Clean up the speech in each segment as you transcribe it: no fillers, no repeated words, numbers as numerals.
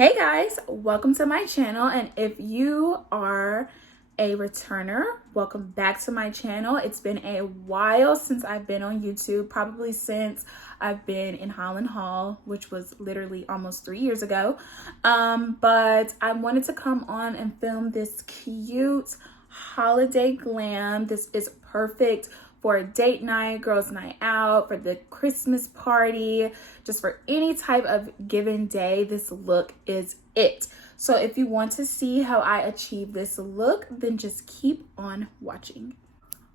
Hey guys, welcome to my channel, and if you are a returner, welcome back to my channel. It's been a while since I've been on YouTube, probably since I've been in Holland Hall, which was literally almost 3 years ago. But I wanted to come on and film this cute holiday glam. This is perfect for a date night, girls' night out, for the Christmas party, just for any type of given day. This look is it. So if you want to see how I achieve this look, then just keep on watching.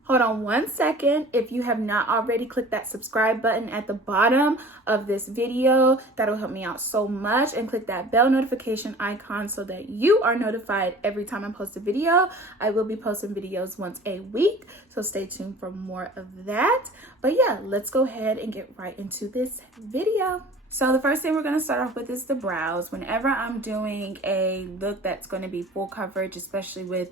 Hold on one second. If you have not already, click that subscribe button at the bottom of this video. That'll help me out so much. And click that bell notification icon so that you are notified every time I post a video. I will be posting videos once a week, so stay tuned for more of that. But yeah, let's go ahead and get right into this video. So the first thing we're going to start off with is the brows. Whenever I'm doing a look that's going to be full coverage, especially with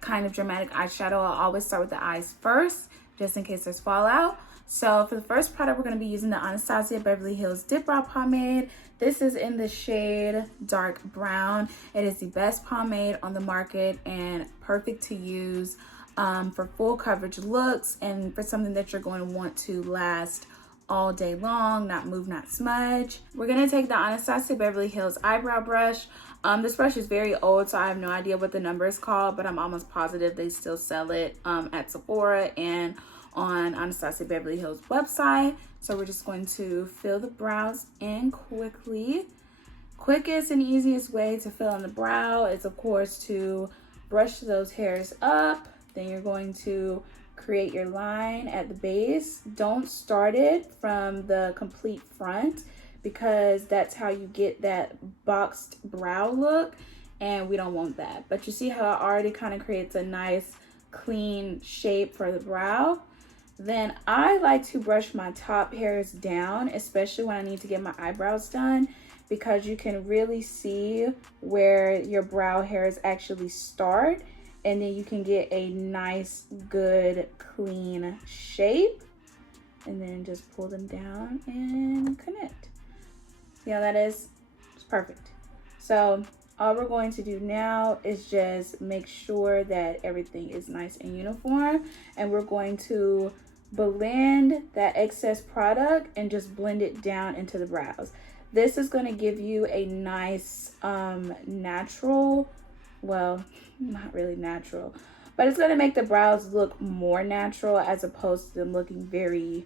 kind of dramatic eyeshadow, I'll always start with the eyes first, just in case there's fallout. So for the first product, we're going to be using the Anastasia Beverly Hills Dip Brow Pomade. This is in the shade Dark Brown. It is the best pomade on the market and perfect to use for full coverage looks and for something that you're going to want to last all day long, not move, not smudge. We're going to take the Anastasia Beverly Hills eyebrow brush. This brush is very old, so I have no idea what the number is called, but I'm almost positive they still sell it at Sephora and on Anastasia Beverly Hills website. So we're just going to fill the brows in quickly. Quickest and easiest way to fill in the brow is, of course, to brush those hairs up. Then you're going to create your line at the base. Don't start it from the complete front, because that's how you get that boxed brow look, and we don't want that. But you see how it already kind of creates a nice clean shape for the brow. Then I like to brush my top hairs down, especially when I need to get my eyebrows done, because you can really see where your brow hairs actually start, and then you can get a nice, good, clean shape. And then just pull them down and connect. See how that is? It's perfect. So all we're going to do now is just make sure that everything is nice and uniform. And we're going to blend that excess product and just blend it down into the brows. This is going to give you a nice natural, well, not really natural, but it's going to make the brows look more natural as opposed to them looking very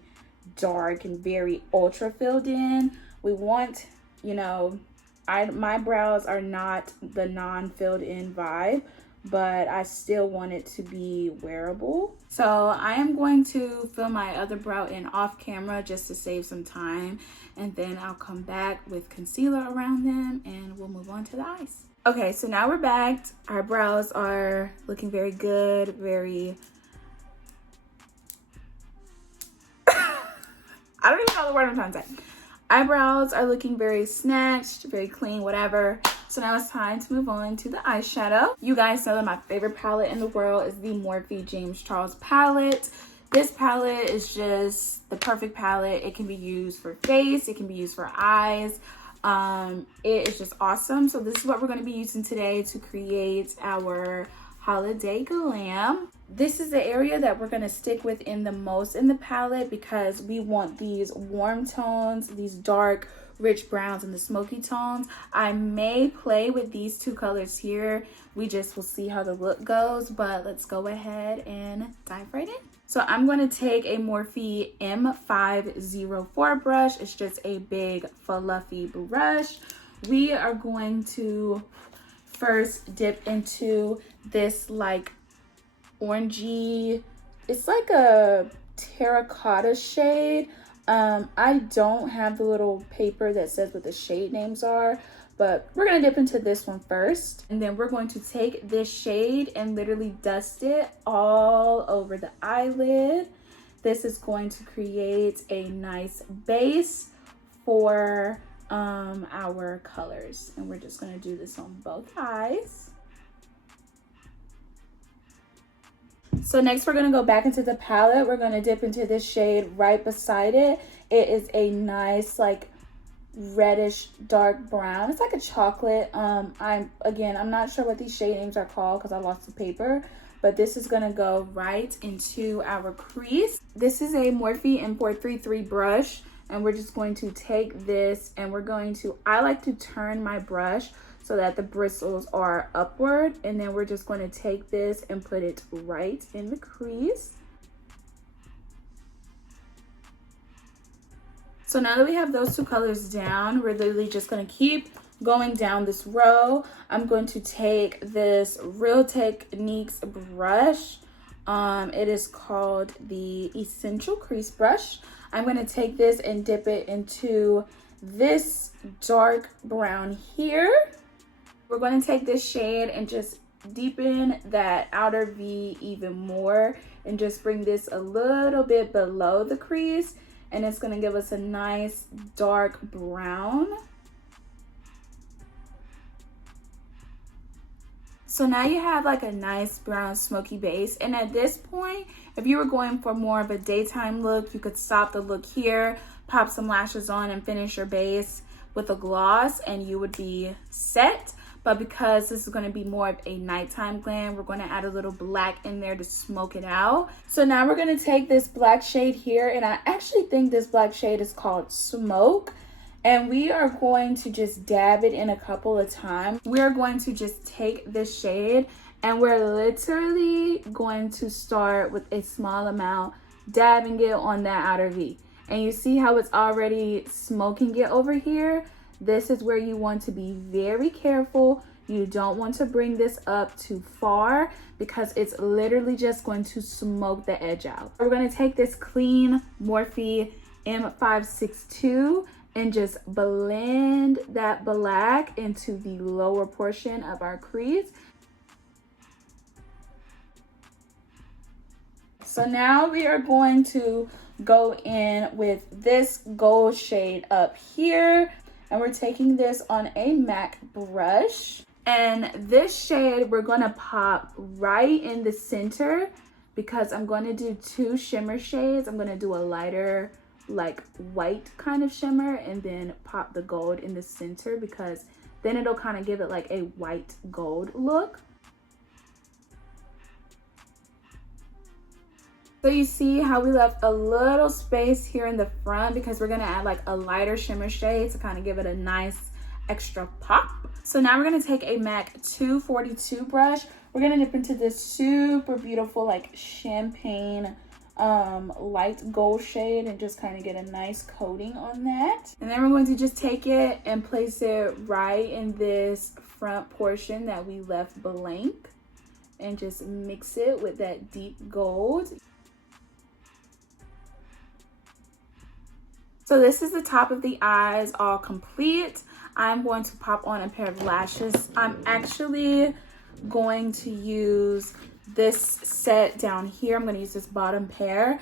dark and very ultra filled in. We want, you know, my brows are not the non-filled in vibe, but I still want it to be wearable. So I am going to fill my other brow in off camera just to save some time, and then I'll come back with concealer around them and we'll move on to the eyes. Okay, so now we're back. Our brows are looking very good, very I don't even know the word I'm trying to say. Eyebrows are looking very snatched, very clean, whatever. So now it's time to move on to the eyeshadow. You guys know that my favorite palette in the world is the Morphe James Charles palette. This palette is just the perfect palette. It can be used for face, it can be used for eyes. It is just awesome. So this is what we're going to be using today to create our holiday glam. This is the area that we're going to stick within the most in the palette, because we want these warm tones, these dark rich browns, and the smoky tones. I may play with these two colors here. We just will see how the look goes, but let's go ahead and dive right in. So I'm going to take a Morphe M504 brush. It's just a big fluffy brush. We are going to first dip into this like orangey, it's like a terracotta shade. I don't have the little paper that says what the shade names are, but we're going to dip into this one first, and then we're going to take this shade and literally dust it all over the eyelid. This is going to create a nice base for our colors, and we're just going to do this on both eyes. So next we're going to go back into the palette. We're going to dip into this shade right beside it. It is a nice like reddish dark brown. It's like a chocolate. I'm not sure what these shade names are called because I lost the paper, but this is gonna go right into our crease. This is a Morphe M433 brush, and we're just going to take this and we're going to, I like to turn my brush so that the bristles are upward, and then we're just going to take this and put it right in the crease. So now that we have those two colors down, we're literally just going to keep going down this row. I'm going to take this Real Techniques brush. It is called the Essential Crease Brush. I'm going to take this and dip it into this dark brown here. We're going to take this shade and just deepen that outer V even more and just bring this a little bit below the crease, and it's going to give us a nice dark brown. So now you have like a nice brown smoky base, and at this point, if you were going for more of a daytime look, you could stop the look here, pop some lashes on, and finish your base with a gloss, and you would be set. But because this is going to be more of a nighttime glam, we're going to add a little black in there to smoke it out. So now we're going to take this black shade here, and I actually think this black shade is called Smoke. And we are going to just dab it in a couple of times. We're going to just take this shade, and we're literally going to start with a small amount, dabbing it on that outer V. And you see how it's already smoking it over here? This is where you want to be very careful. You don't want to bring this up too far because it's literally just going to smoke the edge out. We're going to take this clean Morphe M562 and just blend that black into the lower portion of our crease. So now we are going to go in with this gold shade up here. And we're taking this on a MAC brush. And this shade we're going to pop right in the center because I'm going to do two shimmer shades. I'm going to do a lighter, like white kind of shimmer, and then pop the gold in the center because then it'll kind of give it like a white gold look. So you see how we left a little space here in the front because we're gonna add like a lighter shimmer shade to kind of give it a nice extra pop. So now we're gonna take a MAC 242 brush. We're gonna dip into this super beautiful like champagne light gold shade and just kind of get a nice coating on that. And then we're going to just take it and place it right in this front portion that we left blank and just mix it with that deep gold. So this is the top of the eyes all complete. I'm going to pop on a pair of lashes. I'm actually going to use this set down here. I'm going to use this bottom pair.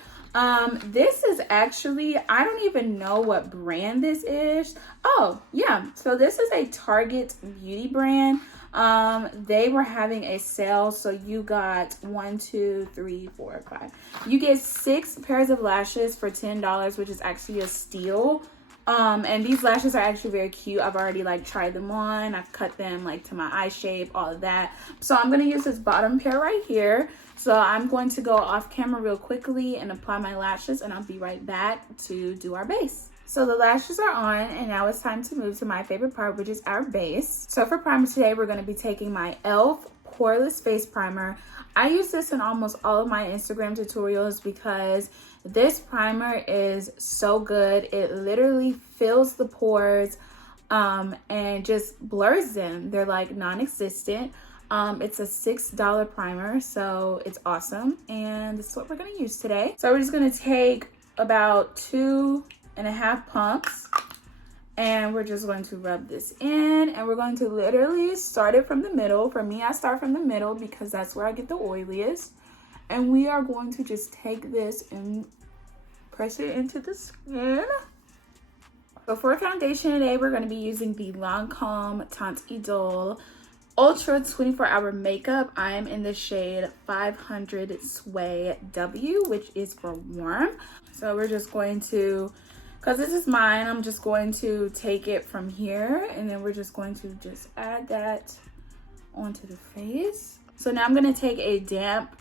This is actually, I don't even know what brand this is. Oh yeah, so this is a Target beauty brand. They were having a sale, so you got 1, 2, 3, 4, 5. You get 6 pairs of lashes for $10, which is actually a steal. And these lashes are actually very cute. I've already like tried them on. I've cut them like to my eye shape, all of that. So I'm going to use this bottom pair right here. So I'm going to go off camera real quickly and apply my lashes, and I'll be right back to do our base. So the lashes are on, and now it's time to move to my favorite part, which is our base. So for primer today, we're going to be taking my e.l.f. Poreless Face Primer. I use this in almost all of my Instagram tutorials because this primer is so good. It literally fills the pores and just blurs them. They're like non-existent. It's a $6 primer, so it's awesome. And this is what we're going to use today. So we're just going to take about 2.5 pumps, and we're just going to rub this in, and we're going to literally start it from the middle. For me, I start from the middle because that's where I get the oiliest. And we are going to just take this and press it into the skin. So for foundation today, we're going to be using the Lancome Teint Idole Ultra 24-Hour Makeup. I am in the shade 500 Sway W, which is for warm. So we're just going to because this is mine, I'm just going to take it from here, and then we're just going to just add that onto the face. So now I'm going to take a damp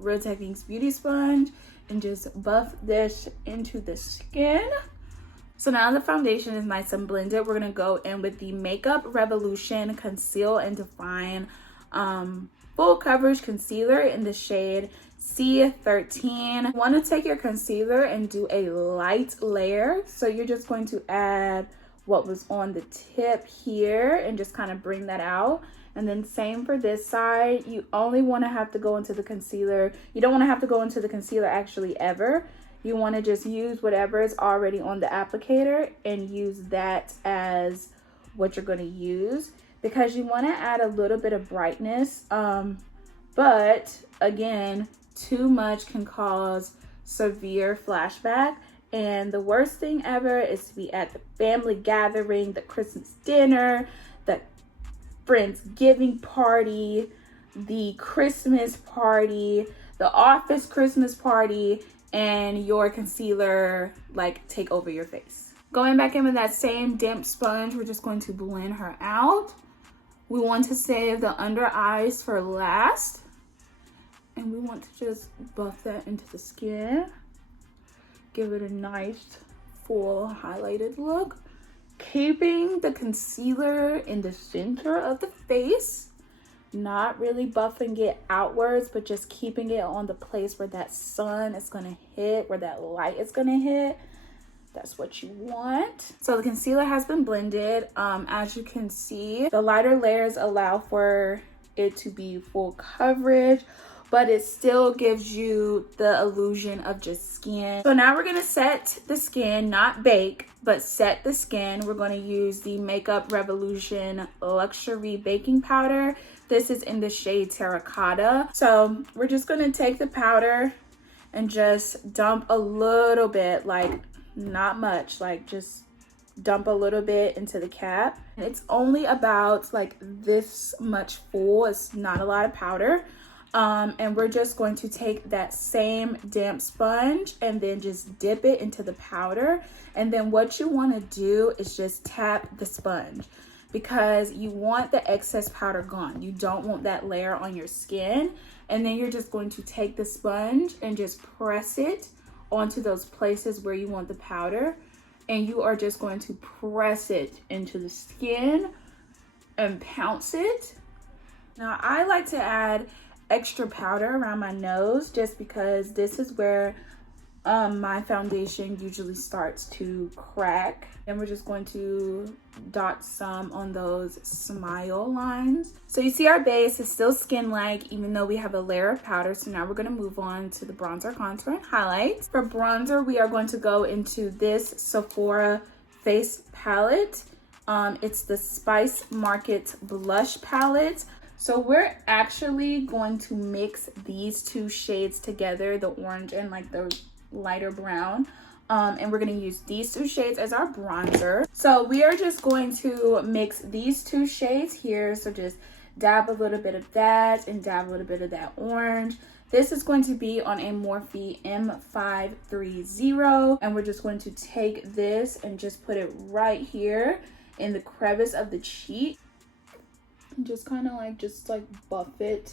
Real Techniques beauty sponge and just buff this into the skin. So now the foundation is nice and blended, we're going to go in with the Makeup Revolution Conceal and Define Full Coverage Concealer in the shade C13. You want to take your concealer and do a light layer. So you're just going to add what was on the tip here and just kind of bring that out. And then same for this side. You only want to have to go into the concealer. You don't want to have to go into the concealer actually ever. You want to just use whatever is already on the applicator and use that as what you're going to use, because you want to add a little bit of brightness. But again, too much can cause severe flashback. And the worst thing ever is to be at the family gathering, the Christmas dinner, the Friendsgiving party, the Christmas party, the office Christmas party, and your concealer like take over your face. Going back in with that same damp sponge, we're just going to blend her out. We want to save the under eyes for last. And we want to just buff that into the skin. Give it a nice full highlighted look. Keeping the concealer in the center of the face. Not really buffing it outwards, but just keeping it on the place where that sun is going to hit, where that light is going to hit. That's what you want. So the concealer has been blended. As you can see, the lighter layers allow for it to be full coverage, but it still gives you the illusion of just skin. So now we're gonna set the skin, not bake, but set the skin. We're gonna use the Makeup Revolution Luxury Baking Powder. This is in the shade Terracotta. So we're just gonna take the powder and just dump a little bit, like not much, like just dump a little bit into the cap. And it's only about like this much full. It's not a lot of powder. And we're just going to take that same damp sponge and then just dip it into the powder. And then what you want to do is just tap the sponge, because you want the excess powder gone. You don't want that layer on your skin. And then you're just going to take the sponge and just press it onto those places where you want the powder. And you are just going to press it into the skin and pounce it. Now I like to add extra powder around my nose, just because this is where my foundation usually starts to crack. And we're just going to dot some on those smile lines. So you see our base is still skin-like even though we have a layer of powder. So now we're going to move on to the bronzer, contour, and highlights. For bronzer, we are going to go into this Sephora face palette. It's the Spice Market Blush palette. So we're actually going to mix these two shades together, the orange and like the lighter brown. And we're going to use these two shades as our bronzer. So we are just going to mix these two shades here. So just dab a little bit of that and dab a little bit of that orange. This is going to be on a Morphe M530. And we're just going to take this and just put it right here in the crevice of the cheek. Just kind of like buff it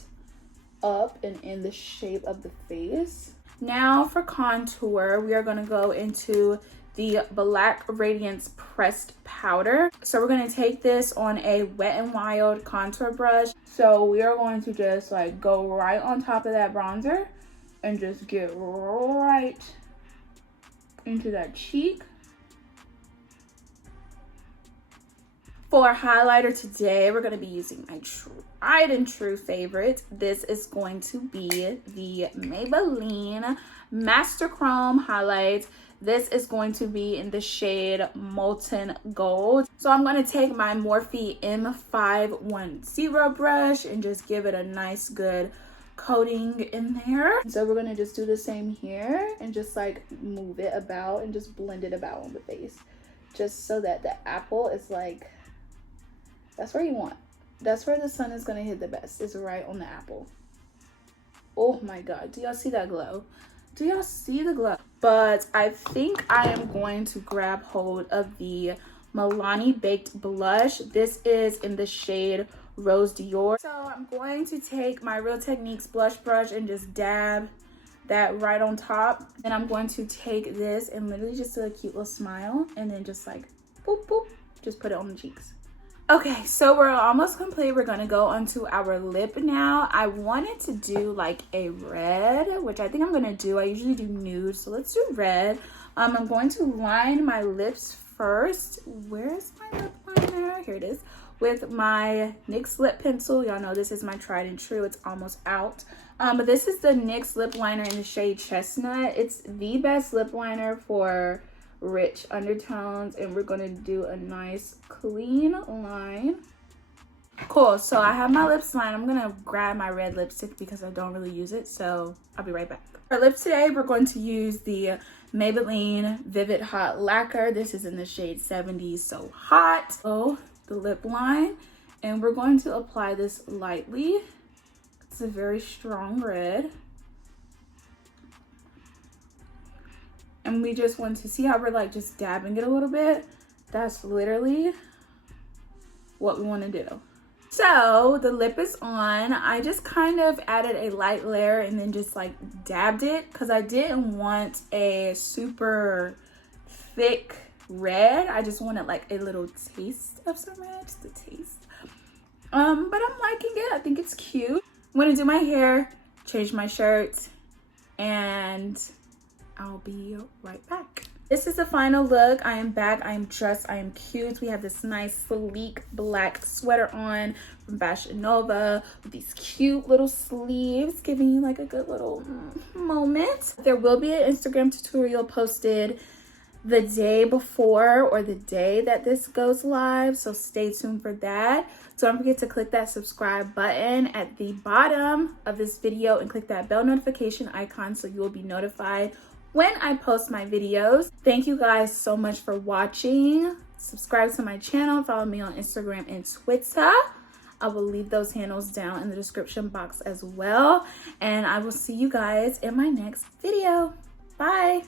up and in the shape of the face. Now for contour, we are going to go into the Black Radiance Pressed Powder. So we're going to take this on a Wet n Wild contour brush. So we are going to just like go right on top of that bronzer and just get right into that cheek. For highlighter today, we're going to be using my tried and true favorite. This is going to be the Maybelline Master Chrome highlight. This is going to be in the shade Molten Gold. So I'm going to take my Morphe M510 brush and just give it a nice good coating in there. So we're going to just do the same here and just like move it about and just blend it about on the face. Just so that the apple is like, that's where you want. That's where the sun is going to hit the best, is right on the apple. Oh my God. Do y'all see that glow? Do y'all see the glow? But I think I am going to grab hold of the Milani Baked Blush. This is in the shade Rose Dior. So I'm going to take my Real Techniques blush brush and just dab that right on top. And I'm going to take this and literally just do a cute little smile and then just like boop boop, just put it on the cheeks. Okay, so we're almost complete. We're gonna go onto our lip now. I wanted to do like a red, which I think I'm gonna do. I usually do nude, so let's do red. I'm going to line my lips first. Where's my lip liner? Here it is. With my NYX lip pencil. Y'all know this is my tried and true. It's almost out. But this is the NYX lip liner in the shade Chestnut. It's the best lip liner for rich undertones, and we're gonna do a nice clean line. Cool, so I have my lips lined. I'm gonna grab my red lipstick because I don't really use it, so I'll be right back. For lips today, we're going to use the Maybelline Vivid Hot Lacquer. This is in the shade 70 So Hot. So the lip line, and we're going to apply this lightly. It's a very strong red. And we just want to see how we're like just dabbing it a little bit. That's literally what we want to do. So the lip is on. I just kind of added a light layer and then just like dabbed it because I didn't want a super thick red. I just wanted like a little taste of some red, just a taste. But I'm liking it. I think it's cute. I'm gonna do my hair, change my shirt, and I'll be right back. This is the final look. I am back. I am dressed. I am cute. We have this nice sleek black sweater on from Fashion Nova with these cute little sleeves, giving you like a good little moment. There will be an Instagram tutorial posted the day before or the day that this goes live, so stay tuned for that. So don't forget to click that subscribe button at the bottom of this video and click that bell notification icon so you will be notified when I post my videos. Thank you guys so much for watching. Subscribe to my channel, follow me on Instagram and Twitter. I will leave those handles down in the description box as well. And I will see you guys in my next video. Bye.